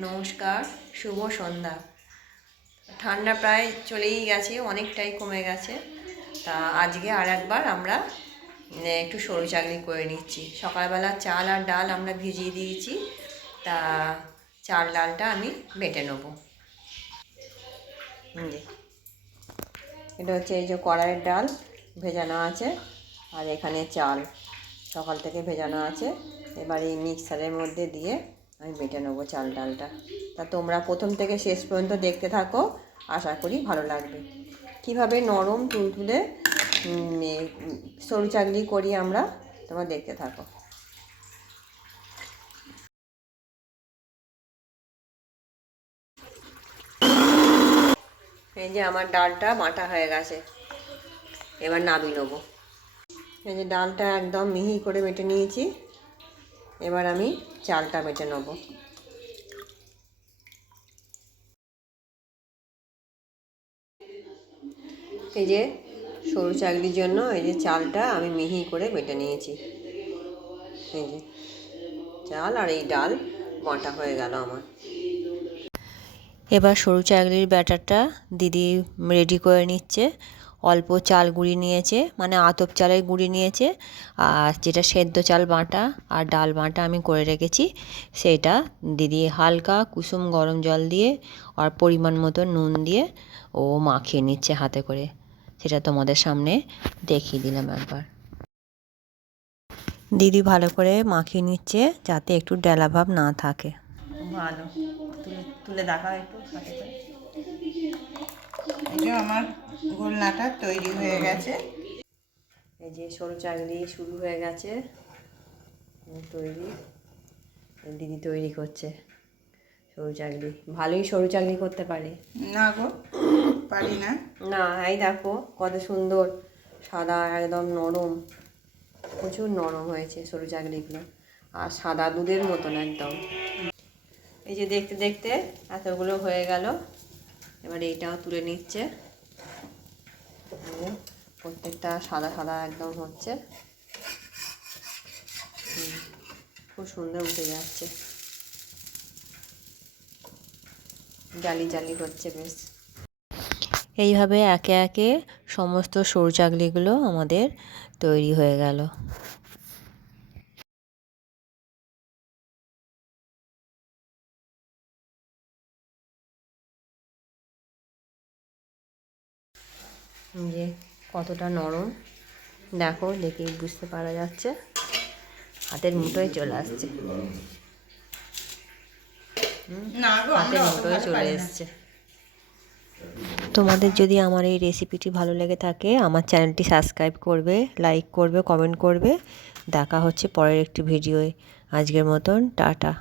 নমস্কার, শুভ সন্ধ্যা। ঠান্ডা প্রায় চলেই গেছে, অনেকটাই কমে গেছে। তা আজকে আর একবার আমরা একটু সরু চাকরি করে নিচ্ছি। সকালবেলা চাল আর ডাল আমরা ভিজিয়ে দিয়েছি, তা চাল ডালটা আমি বেটে নেবো। এটা হচ্ছে এই যে কড়াইয়ের ডাল ভেজানো আছে, আর এখানে চাল সকাল থেকে ভেজানো আছে। এবার এই মিক্সারের মধ্যে দিয়ে আমি বেটে নেবো চাল ডালটা। তা তোমরা প্রথম থেকে শেষ পর্যন্ত দেখতে থাকো, আশা করি ভালো লাগবে। কীভাবে নরম তুলতুলে সরু চাকলি করি আমরা, তোমরা দেখতে থাকো। এই যে আমার ডালটা বাটা হয়ে গেছে, এবার নামিয়ে নেবো। এই যে ডালটা একদম মিহি করে বেটে নিয়েছি, এবার আমি চালটা বেটে নেব। এই যে সরু চাকলির জন্য এই যে চালটা আমি মিহি করে বেটে নিয়েছি। এই যে চাল আর এই ডাল বাটা হয়ে গেল আমার। এবার সরু চাকলির ব্যাটারটা দিদি রেডি করে নিচ্ছে। অল্প চাল গুঁড়ি নিয়েছে, মানে আতপ চালের গুঁড়ি নিয়েছে, আর যেটা সেদ্ধ চাল বাটা আর ডাল বাটা আমি করে রেখেছি, সেটা দিদি হালকা কুসুম গরম জল দিয়ে আর পরিমাণ মতো নুন দিয়ে ও মাখিয়ে নিচ্ছে হাতে করে। সেটা তোমাদের সামনে দেখিয়ে দিলাম একবার। দিদি ভালো করে মাখিয়ে নিচ্ছে যাতে একটু ডেলা ভাব না থাকে। ভালো তুলে তুলে দেখাও একটু হাতে করে। এই যে আমার গোলনাটা তৈরি হয়ে গেছে। এই যে সরু চাকলি শুরু হয়ে গেছে তৈরি। দিদি তৈরি করছে সরু চাকলি। ভালোই সরু চাকলি করতে পারে। না গো, পারি না। না, এই দেখো কত সুন্দর সাদা, একদম নরম, প্রচুর নরম হয়েছে সরু চাকলিগুলো, আর সাদা দুধের মতন একদম। এই যে দেখতে দেখতে এতগুলো হয়ে গেল, এবার এইটাও তুলে নিচ্ছে। প্রত্যেকটা সাদা সাদা একদম হচ্ছে, খুব সুন্দর উঠে যাচ্ছে, জালি জালি হচ্ছে বেশ। এইভাবে একে একে সমস্ত সরু চাকলিগুলো আমাদের তৈরি হয়ে গেল। যে কতটা নরম দেখো, দেখেই বুঝতে পারা যাচ্ছে, হাতের মুঠোয় চলে আসছে। হাতের মুঠোয় চলে এসছে। তোমাদের যদি আমার এই রেসিপিটি ভালো লেগে থাকে, আমার চ্যানেলটি সাবস্ক্রাইব করবে, লাইক করবে, কমেন্ট করবে। দেখা হচ্ছে পরের একটি ভিডিওয়। আজকের মতন টাটা।